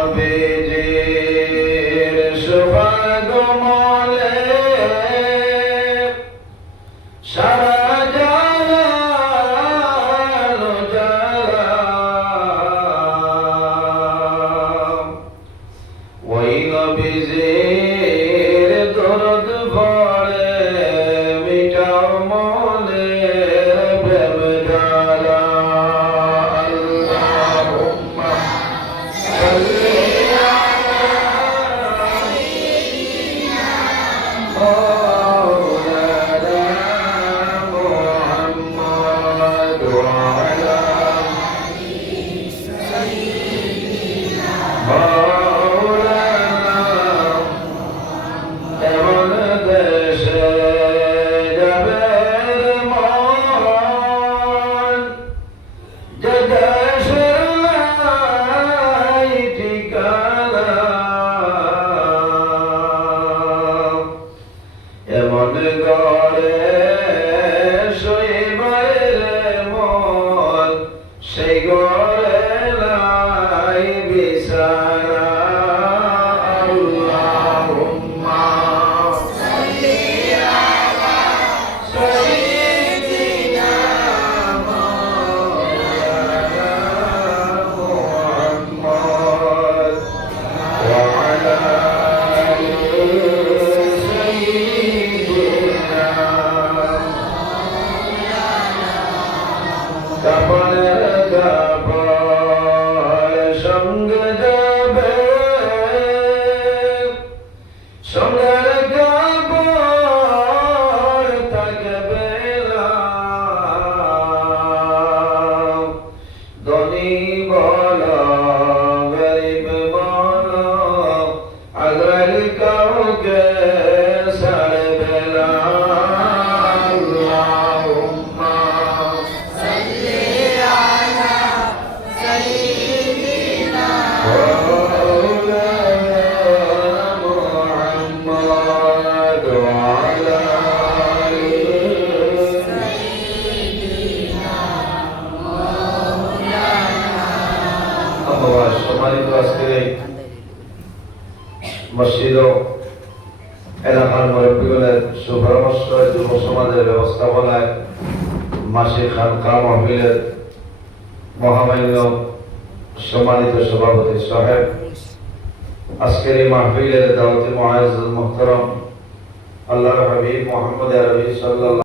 হবে যে এমন গড়ে শৈবায়ের মন সেই গড় সঙ্গে যাবে। সঙ্গের আমার সম্মানিত আজকের এই মসজিদ এলাকার মুরব্বীগণের সুপরামর্শ, যুব সমাজের ব্যবস্থাপনায় মাসিক খানকা মহবিলের মহামান্য সম্মানিত সভাপতি সাহেব, আজকের এই মাহফিলের দাওয়াতে মহাজ মোহতরম, আল্লাহর হাবিব মোহাম্মদ আরবি সাল্লাল্লাহু